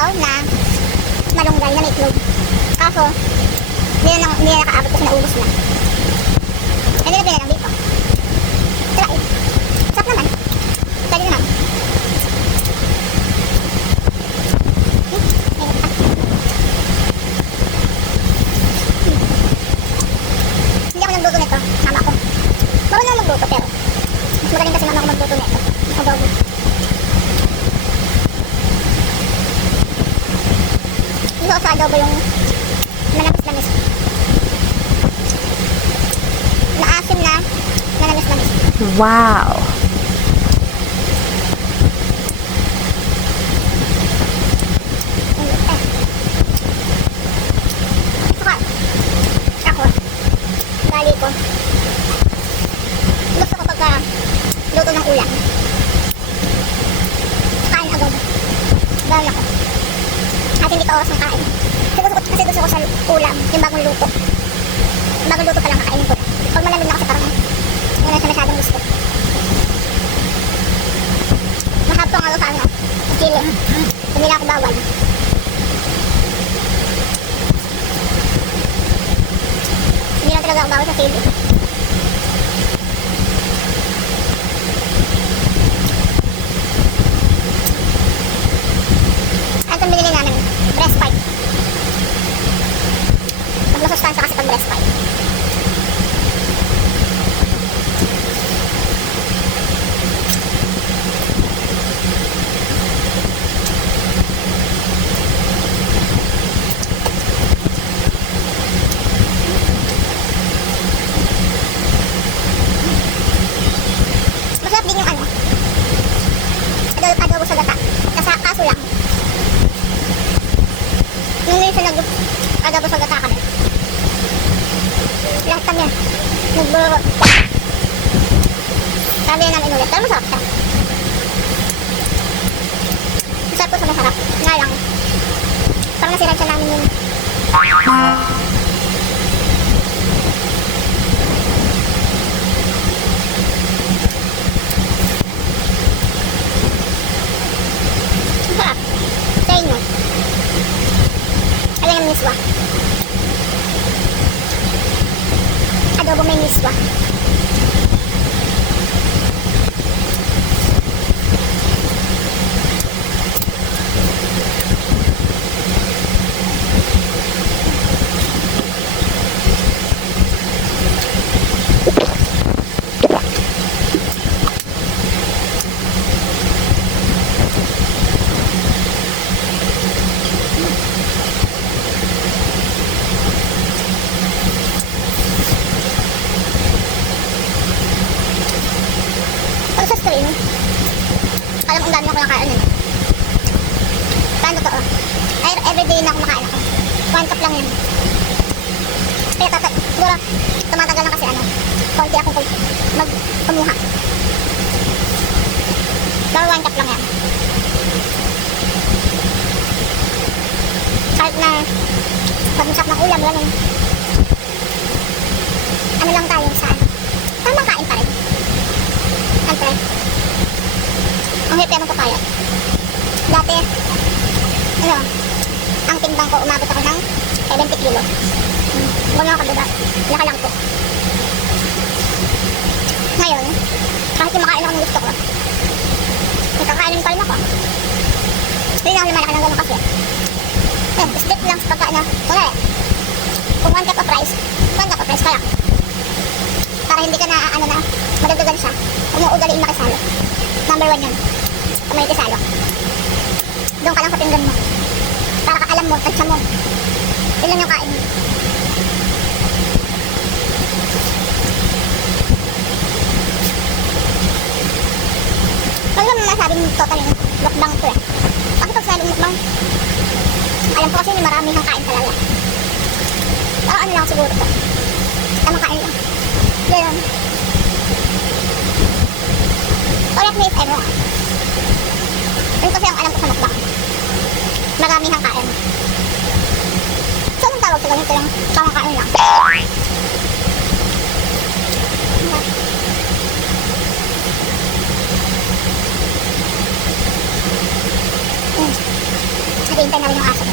sabaw na malunggay na may itlog. Kaso, hindi na nakaabot kasi naubos na. Ay, nilagyan na lang dito. Try. Sarap naman. Pwede naman. Hindi ako nagluto nito. Mama ko. Marunong magluto pero mas magaling kasi mama ko magluto nito. Adobo. Hindi ko sa adobo yung manamis-namis. Naasim na manamis-namis. Wow. Saka, ako, gali ko. Gusto ko pagka luto ng ulam. Kain agad. Dahil ako. At hindi ka oras ng kain. Kasi gusto ko sa ulam, yung bagong luto. Bagong luto pa lang kakainin ko. Pag malamig na kasi parang yun na siya masyadong gusto. Mahapong ako sa ano, sa chili. Hindi na ako bawal. Hindi na talaga ako bawal sa chili. At ang binili namin, breast pie. Mas masustansya kasi pag breast pie. Masarap din yung ano, adobo sa gata. Kaso lang, nung minsan nag-adobo sa gata kami, lahat kami nagburo. Sabi na namin ulit, pero masarap siya. Masarap po sa masarap. Nga lang, parang nasirad siya namin yung masarap. Sa inyo, alam yung miswa. Adobo may miswa. Pag sa stream, alam kung dami ako nakain yun. Saan totoo? Ay, everyday na ako makain ako. 1 cup lang yun. Kaya siguro, tumatagal na kasi ano, konti akong magpamuha. Pero 1 cup lang yan. Kahit na pag-usap ng ulam, ganun. Ano lang tayo sa ano. Tamang kain pa rin. Siyempre, ang hirap yung papayat. Dati, ano, ang timbang ko, umabot ako ng 70 kilo. Gano'n ako diba? Nakalang ko. Ngayon, kahit yung makain ako ng gusto ko, nagkakainin pa rin ako. Hindi na ako lumalaki ng gano'n kasi. Stick lang sa pagkain na, wala eh. Kung 1 cup of rice, 1 cup of rice ka lang. Para hindi ka na, ano na, madagdagan siya. Umuugaliin makisalo. Number 1 yun. Kung may kisalo. Doon ka lang sa pinggan mo. Para kaalam mo, tansya mo. Yun lang yung kain mo. Kaya naman masabing total yung mukbang ko eh. Kasi pag sinabing mukbang, alam ko kasi marami kang kain talaga. Pero ano lang siguro to. Tamang kain lang. Ganun. Correct me if I'm wrong. Yun kasi ang alam ko sa mukbang. Marami kang kain. So, anong tawag sa ganito yung tamang kain lang? Naghihintay na rin yung aso.